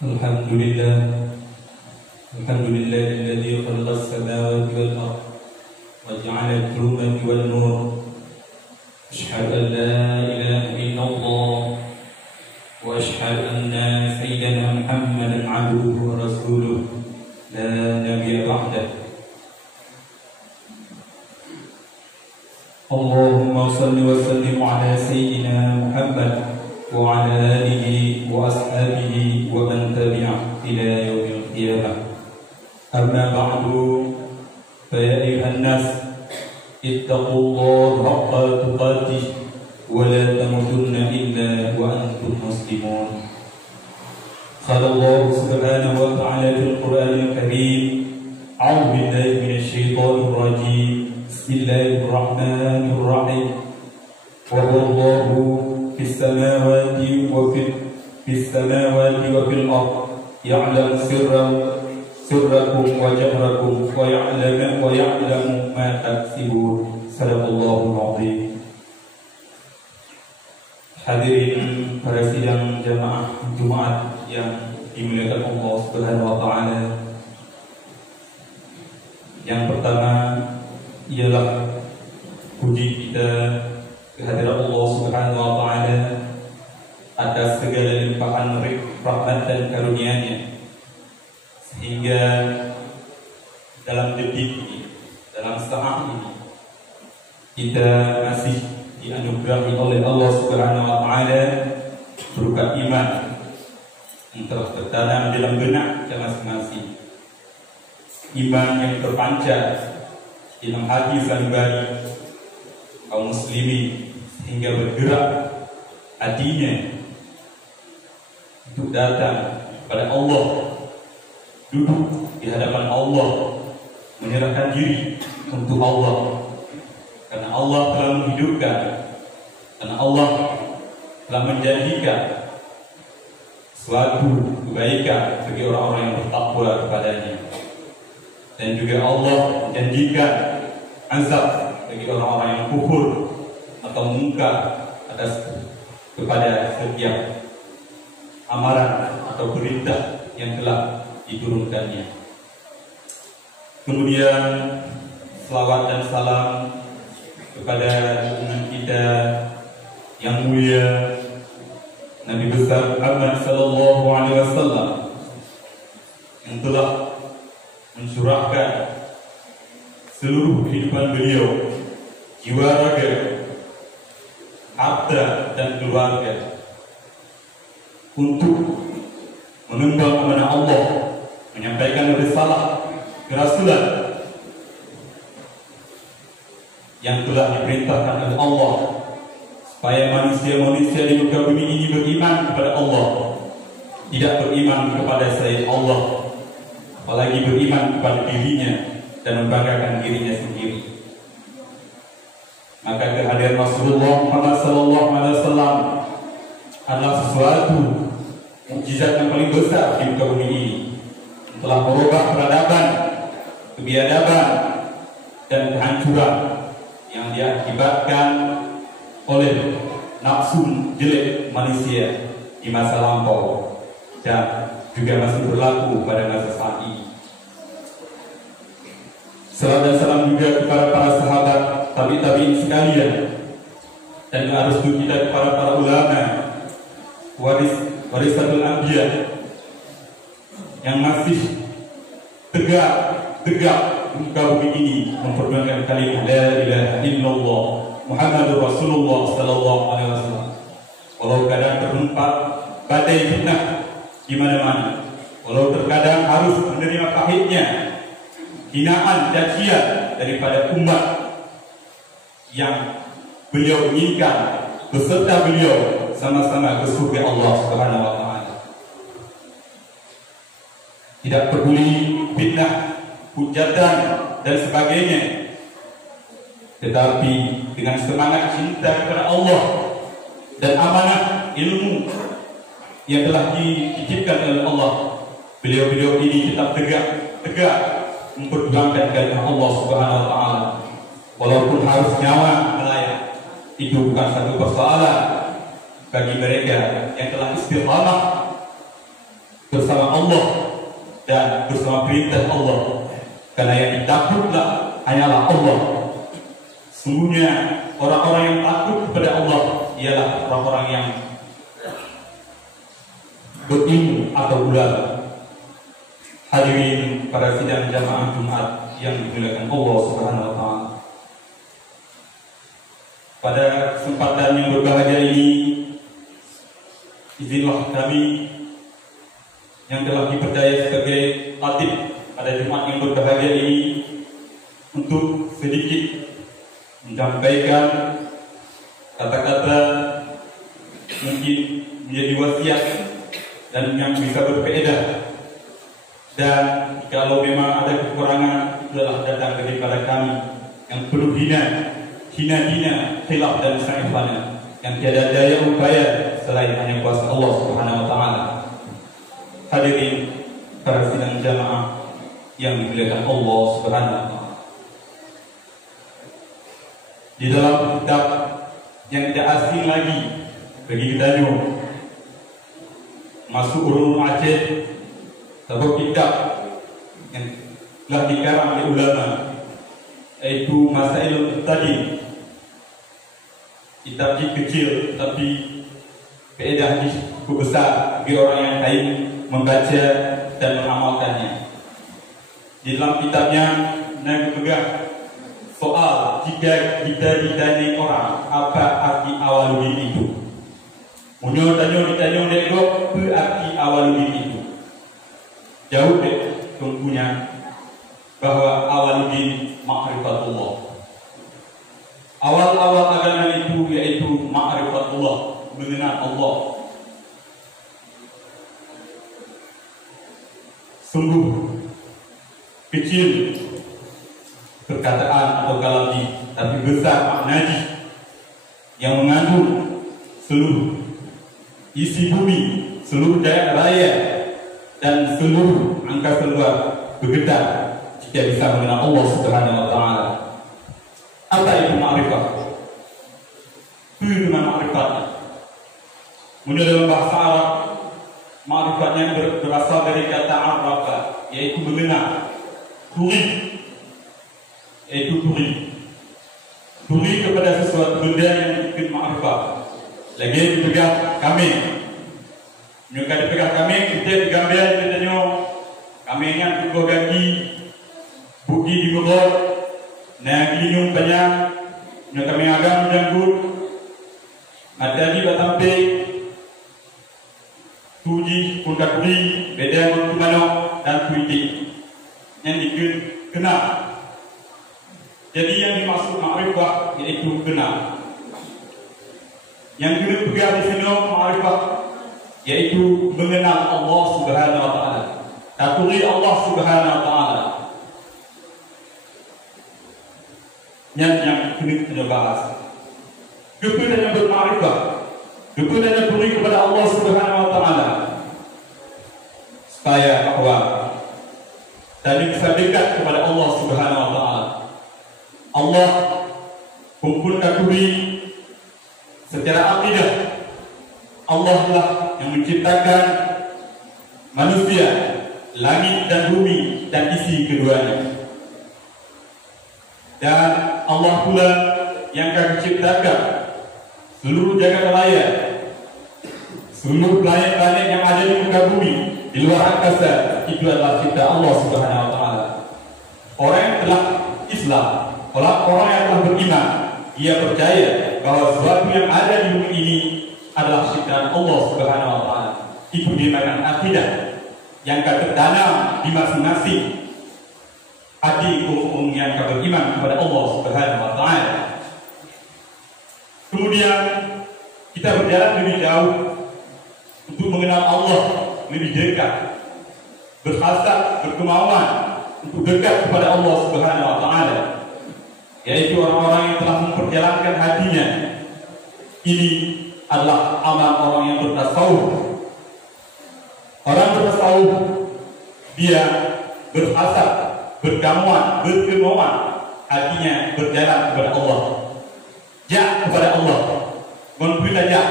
الحمد لله الحمد لله الذي خلق السماوات والأرض وجعل الظلمات والنور أشهد أن لا إله إلا الله وأشهد أن سيدنا محمدا عبده ورسوله لا نبي بعده. اللهم صل وسلم على سيدنا محمد وعلى آله وأصحابه ومن تبعه إلى يوم القيامة. أما بعد فيا أيها الناس اتقوا الله حق تقاته ولا تموتن إلا وأنتم مسلمون. قال الله سبحانه وتعالى في القرآن الكريم: أعوذ بالله من الشيطان الرجيم. بسم الله الرحمن الرحيم. وهو الله في السماوات وفي الأرض يعلم سركم وجهركم ويعلم ما تكسبون. صدق الله العظيم. Hadirin para sidang jamaah Jumat yang dimuliakan Allah Subhanahu wa taala. Yang pertama ialah puji kita kehadiran Allah Subhanahu wa taala atas segala limpahan rahmat dan karunia-Nya, sehingga dalam detik ini, dalam saat ini, kita masih dianugerahi oleh Allah Subhanahu wa taala berupa iman yang telah tertanam dalam benak kita masing-masing. Iman yang terpancar dalam hati sanubari kaum muslimin, sehingga bergerak hatinya untuk datang kepada Allah, duduk di hadapan Allah, menyerahkan diri untuk Allah. Karena Allah telah menghidupkan, karena Allah telah menjanjikan suatu kebaikan bagi orang-orang yang bertakwa kepadanya. Dan juga Allah menjanjikan azab bagi orang-orang yang kufur atau mungkar atas kepada setiap amaran atau perintah yang telah diturunkannya. Kemudian selawat dan salam kepada junjungan kita yang mulia Nabi besar Muhammad sallallahu alaihi wasallam, yang telah mencurahkan seluruh kehidupan beliau, jiwa raga, harta dan keluarga untuk mengemban amanah Allah, menyampaikan risalah kerasulan yang telah diperintahkan oleh Allah, supaya manusia-manusia di muka bumi ini beriman kepada Allah, tidak beriman kepada selain Allah, apalagi beriman kepada dirinya dan membanggakan dirinya sendiri. Maka kehadiran Rasulullah Muhammad SAW adalah sesuatu mukjizat yang paling besar di muka bumi ini, telah merubah peradaban, kebiadaban, dan kehancuran yang diakibatkan oleh nafsu jelek manusia di masa lampau dan juga masih berlaku pada masa saat ini. Salam dan salam juga kepada para sahabat, tabi'in sekalian, dan restu kita kepada para ulama, warisatul anbiya, yang masih tegak di muka bumi ini memperjuangkan kalimat la ilaha illallah Muhammadur Rasulullah sallallahu alaihi wasallam. Walau kadang terhempas badai fitnah di mana-mana, walau terkadang harus menerima pahitnya hinaan cacian daripada umat yang beliau inginkan beserta beliau sama-sama ke surga Allah Subhanahu wa taala. Tidak peduli fitnah, hujatan dan sebagainya, tetapi dengan semangat cinta kepada Allah dan amanah ilmu yang telah dititipkan oleh Allah, beliau-beliau ini tetap tegak memperjuangkan kalimat Allah Subhanahu wa taala, walaupun harus nyawa melayang. Itu bukan satu persoalan bagi mereka yang telah istiqamah bersama Allah dan bersama perintah Allah. Karena yang ditakutlah hanyalah Allah. Sungguhnya orang-orang yang takut kepada Allah ialah orang-orang yang berilmu atau ulama. Hadirin pada sidang jamaah Jumat yang dimuliakan Allah Subhanahu wa taala. Pada kesempatan yang berbahagia ini, izinlah kami yang telah dipercaya sebagai khatib pada Jumat yang berbahagia ini untuk sedikit menyampaikan kata-kata mungkin menjadi wasiat dan yang bisa berfaedah. Dan kalau memang ada kekurangan, itulah datang daripada kami yang penuh hina, khilaf dan sa'ifana, yang tiada daya upaya selain hanya kuasa Allah Subhanahu wa taala. Hadirin para sidang jamaah yang dimuliakan Allah Subhanahu wa taala. Di dalam kitab yang tidak asing lagi bagi kita masuk Ulumul Aceh, sebuah kitab yang telah dikarang oleh ulama, yaitu Masailul Tadi. Kitab ini kecil tapi faedahnya cukup besar bagi orang yang lain membaca dan mengamalkannya. Di dalam kitabnya Nabi pegang soal, jika kita ditanya orang apa arti awaludin itu, ditanya apa arti awaludin itu, jauh deh tunggunya bahwa awaludin ma'rifatullah. Awal-awal agama itu yaitu ma'rifatullah, mengenal Allah. Sungguh kecil perkataan atau kalami, tapi besar maknanya yang mengandung seluruh isi bumi, seluruh daerah raya dan seluruh angkasa luar bergetar jika bisa mengenal Allah Subhanahu wa taala. Apa itu ma'rifat? Itu ma'rifatnya. Menurut dalam bahasa Arab, ma'rifatnya berasal dari kata arafa, yaitu mengenal. Turi kepada sesuatu benda yang bikin ma'rifat. Lagi dipegang kami. Nyuka dipegang kami, kita digambar, kita tanya kami yang dua kaki, buki di bawah, nah ginyung banyak, nyuka kami agam janggut, mata di batampe, tuji pundakuri, beda mentumano dan tuiti yang dikenal. Jadi yang dimaksud ma'rifat yaitu kenal. Yang kita pegang di sini ma'rifat yaitu mengenal Allah Subhanahu wa taala. Takuri Allah Subhanahu wa taala. Yang kita bahas. Kepada yang berma'rifat, kepada yang beri kepada Allah Subhanahu wa taala. Supaya bahwa dan bisa dekat kepada Allah Subhanahu wa taala. Allah kumpulkan diri secara akidah. Allah lah yang menciptakan manusia, langit dan bumi dan isi keduanya. Dan Allah pula yang akan menciptakan seluruh jagat raya, seluruh planet-planet yang ada di muka bumi, di luar angkasa. Itu adalah cipta Allah Subhanahu wa taala. Orang yang telah Islam, orang yang telah beriman, dia percaya bahwa sesuatu yang ada di bumi ini adalah ciptaan Allah Subhanahu wa taala. Itu dinamakan akidah yang tertanam di masing-masing hati umum yang beriman kepada Allah Subhanahu wa taala. Kemudian kita berjalan lebih jauh untuk mengenal Allah lebih dekat, berhasrat, berkemauan untuk dekat kepada Allah Subhanahu wa taala, yaitu orang-orang yang telah memperjalankan hatinya. Ini adalah amal orang yang bertasawuf. Orang bertasawuf dia berhasrat, berkemauan hatinya berjalan kepada Allah, kepada Allah. Menurut tajak,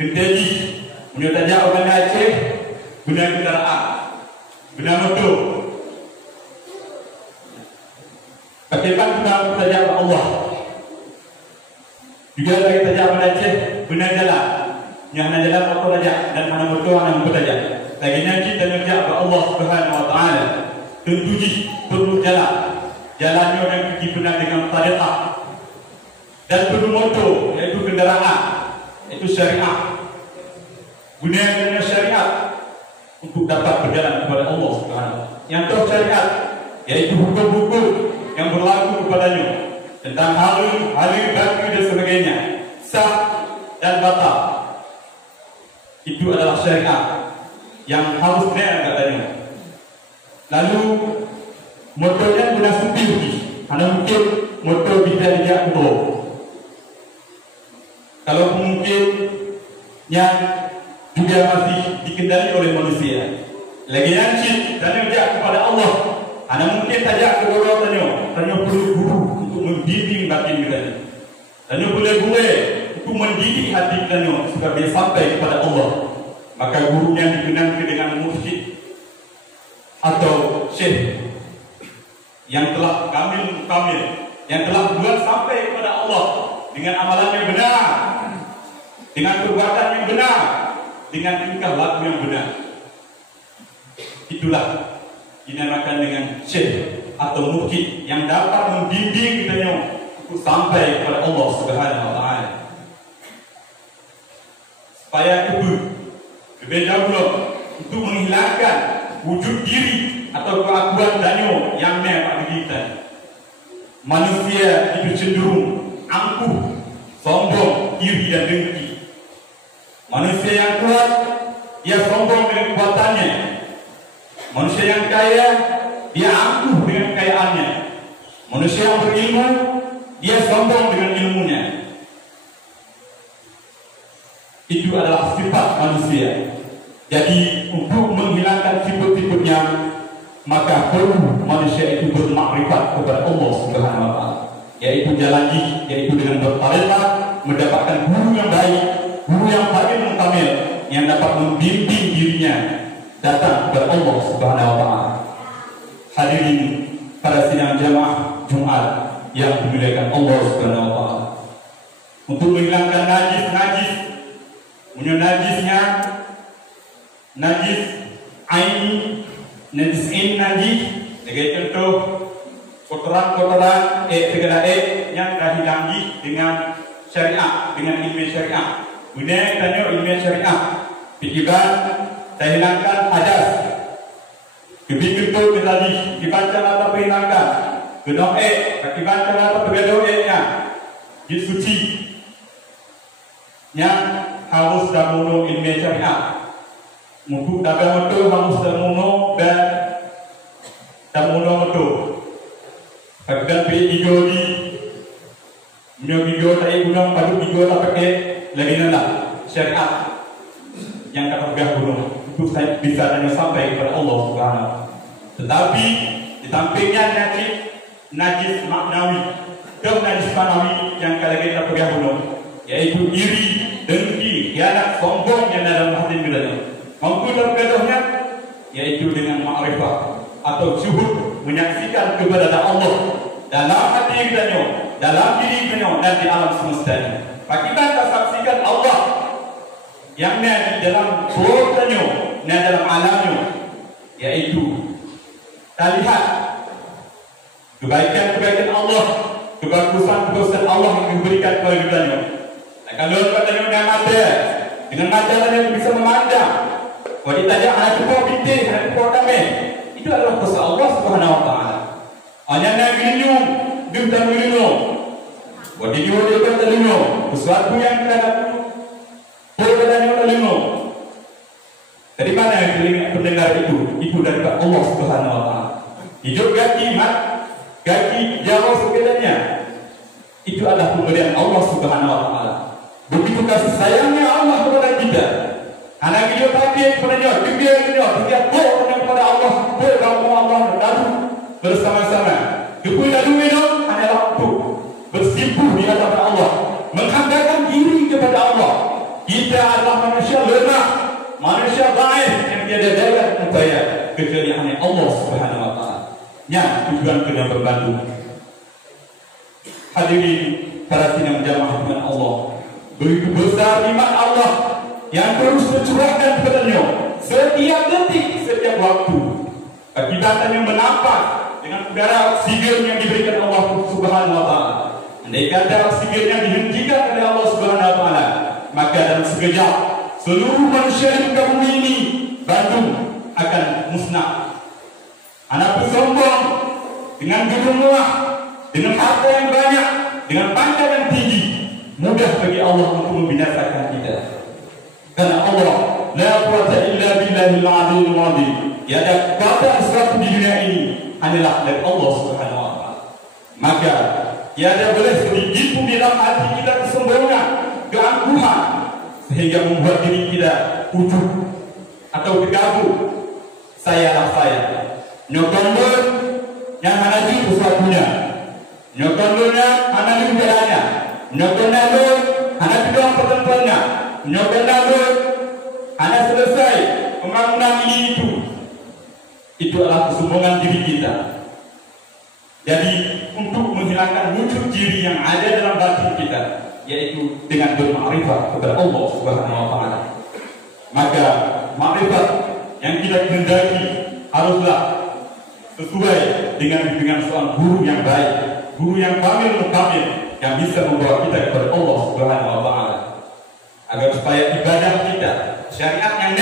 kenteji, menurut tajak orang Aceh, guna kendaraan, guna motor. Bagaimana kita belajar Allah? Juga lagi belajar belajar guna jalan. Yang mana jalan motor saja dan mana motor mana motor saja. Lagi nanti kita belajar Allah Subhanahu Wa Taala. Tentu perlu jalan. Jalannya yang digunakan dengan tariqah. Dan perlu motor, yaitu kendaraan, itu syariat. Guna syariat untuk dapat berjalan kepada Allah Subhanahu. Yang tahu syariat, yaitu hukum-hukum yang berlaku kepadanya tentang halal, bagi dan sebagainya, sah dan batal. Itu adalah syariat yang harus benar katanya. Lalu motornya guna supir, karena mungkin motor bisa dijak keluar. Kalau mungkin yang juga masih dikendali oleh manusia. Lagi nanti tanya kepada Allah. Anda mungkin tajak kepada tanya perlu guru untuk membimbing batin kita. Tanya boleh untuk mendidik hati kita supaya dia sampai kepada Allah. Maka gurunya dikenal dengan mursyid atau syekh yang telah kamil, yang telah buat sampai kepada Allah dengan amalan yang benar, dengan perbuatan yang benar, dengan tingkah laku yang benar. Itulah dinamakan dengan syekh atau mursyid yang dapat membimbing kita untuk sampai kepada Allah Subhanahu Wa Taala. Supaya itu lebih dahulu untuk menghilangkan wujud diri atau keakuan danyo yang memang kita. Manusia itu cenderung angkuh, sombong, iri dan dengki. Manusia yang kuat, dia sombong dengan kekuatannya. Manusia yang kaya, dia angkuh dengan kekayaannya. Manusia yang berilmu, dia sombong dengan ilmunya. Itu adalah sifat manusia. Jadi untuk menghilangkan sifat-sifatnya, maka perlu manusia itu bermakrifat kepada Allah Subhanahu Wa Taala, yaitu jalan yaitu dengan bertariqah, mendapatkan guru yang baik, guru yang paling mengkamil, yang dapat membimbing dirinya datang kepada Allah Subhanahu Wa Taala. Hadirin pada sidang jamaah Jumat yang dimuliakan Allah Subhanahu Wa Taala, untuk menghilangkan najis, najisnya najis aini, najis sebagai contoh kotoran segala yang terhilangi dengan syariat, dengan ilmu syariat. Guna tanya ilmu syariat, pikiran terhilangkan hadas. Kebitu tadi dibaca atau perhilangkan gedong akibat atau bergaduh nya suci yang harus damuno ilmu syariat. Untuk dagang betul harus damuno dan damuno betul. Kadang pilih hijau di hijau tadi gunung padu hijau tak pakai lagi nana syariat yang kata pegang gunung itu saya bisa hanya sampai kepada Allah Subhanahu. Tetapi di sampingnya najis maknawi dan najis maknawi yang kali kita pegang gunung, yaitu iri, dengki, khianat, sombong yang dalam hati kita. Mampu tergaduhnya yaitu dengan ma'rifah atau syuhud, menyaksikan kepada Allah dalam hati kita, dalam diri kita dan di alam semesta ini. Kita saksikan Allah yang ada di dalam surga, dalam alamnya, yaitu kita lihat kebaikan Allah, kebagusan Allah yang diberikan kepada kita. Kalau kita dengan mata, dengan mata yang bisa memandang, kalau ditanya anak itu bintik, anak itu kami, itu adalah kuasa Allah Subhanahu Wa Taala. Hanya nak minum, bintang minum. Kalau dia kan minum, sesuatu yang kita nak minum. Dari mana yang telinga pendengar itu? Itu dari Allah Subhanahu Wa Taala. Hidup kaki jauh sekelanya, itu adalah pemberian Allah Subhanahu Wa Taala. Begitu kasih sayangnya Allah kepada kita. Anak kita pakai kepada dia kepada Allah, berkamu Allah lalu bersama-sama. Lalu minum adalah untuk bersimpuh di hadapan Allah, menghambakan diri kepada Allah. Kita adalah manusia lemah, manusia baik yang dia tiada daya upaya kecuali hanya Allah Subhanahu wa taala yang tujuan kena berbantu. Hadirin para sidang jamaah dengan Allah, begitu besar nikmat Allah yang terus tercurahkan kepadanya setiap detik, setiap waktu. Akibatnya menampak dengan udara oksigen yang diberikan Allah Subhanahu wa taala. Andai kata oksigen yang dihentikan oleh Allah Subhanahu wa taala, maka dalam sekejap seluruh manusia di muka bumi ini, Bandung, akan musnah. Anak sombong dengan gedung mewah, dengan harta yang banyak, dengan pangkat yang tinggi, mudah bagi Allah untuk membinasakan kita. Karena Allah, la quwwata illa billahil azimul azim. Tiada kata sesuatu di dunia ini hanyalah dari Allah Subhanahu wa taala. Maka tiada boleh sedikit pun di dalam hati kita kesombongan, keangkuhan, sehingga membuat diri kita ujub atau terganggu. Sayalah saya. Nyokondor yang menuju sesuatunya. Nyokondornya anak negaranya. Nyokondor anak bidang pertempurannya. Nyokondor anak selesai pembangunan ini itu. Itu adalah kesombongan diri kita. Jadi untuk menghilangkan wujud diri yang ada dalam batin kita, yaitu dengan bermakrifat kepada Allah Subhanahu wa taala. Maka makrifat yang kita kehendaki haruslah sesuai dengan seorang guru yang baik, guru yang kamil yang bisa membawa kita kepada Allah Subhanahu wa taala. Agar supaya ibadah kita, syariat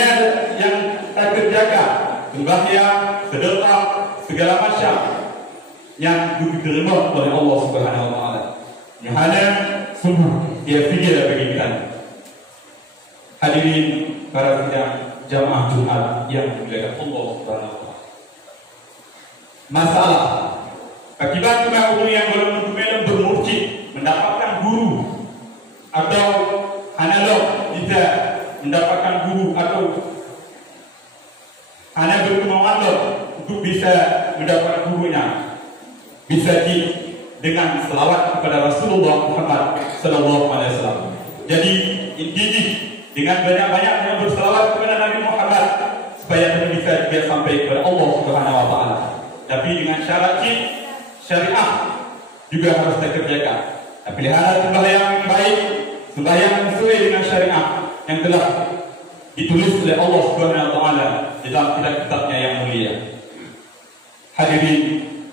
yang kita kerjakan, sembahyang, sedekah, segala macam yang diterima oleh Allah Subhanahu wa taala, hanya sungguh sia-sia bagi kita. Hadirin para sidang jamaah Jumat yang dimuliakan Allah Subhanahu wa taala. Masalah akibat orang yang belum bermurjid mendapatkan guru atau analog tidak mendapatkan guru atau hanya berkemauan untuk bisa mendapatkan gurunya, bisa dengan selawat kepada Rasulullah Muhammad Sallallahu Alaihi Wasallam. Jadi intinya dengan banyak-banyaknya berselawat kepada Nabi Muhammad supaya kita bisa juga sampai kepada Allah Subhanahu Wa Taala. Tapi dengan syarat syariah juga harus kita kerjakan. Pelihara sembahyang yang baik, sembahyang sesuai dengan syariah yang telah ditulis oleh Allah Subhanahu Wa Taala di dalam kitab-kitabnya yang mulia. Hadirin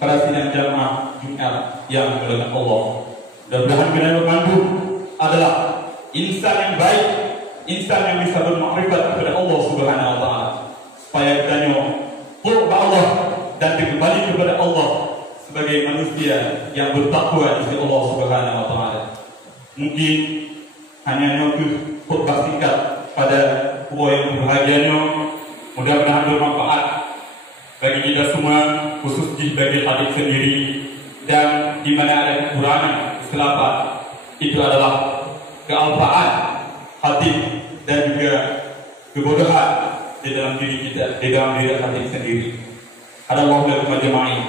para sidang jamaah Jumat yang dimuliakan Allah, mudah-mudahan kita memandu adalah insan yang baik, insan yang bisa bermakrifat kepada Allah Subhanahu Wa Taala, supaya kita qurba Allah dan kembali kepada Allah sebagai manusia yang bertakwa di sisi Allah Subhanahu Wa Taala. Mungkin hanya nyokut khutbah singkat pada pulau yang berbahagianya, mudah-mudahan bermanfaat bagi kita semua, khusus bagi hadis sendiri, dan di mana ada kekurangan, kesilapan, itu adalah kealpaan hati dan juga kebodohan di dalam diri kita, di dalam diri hati sendiri. Ada Allah lakum ajma'in.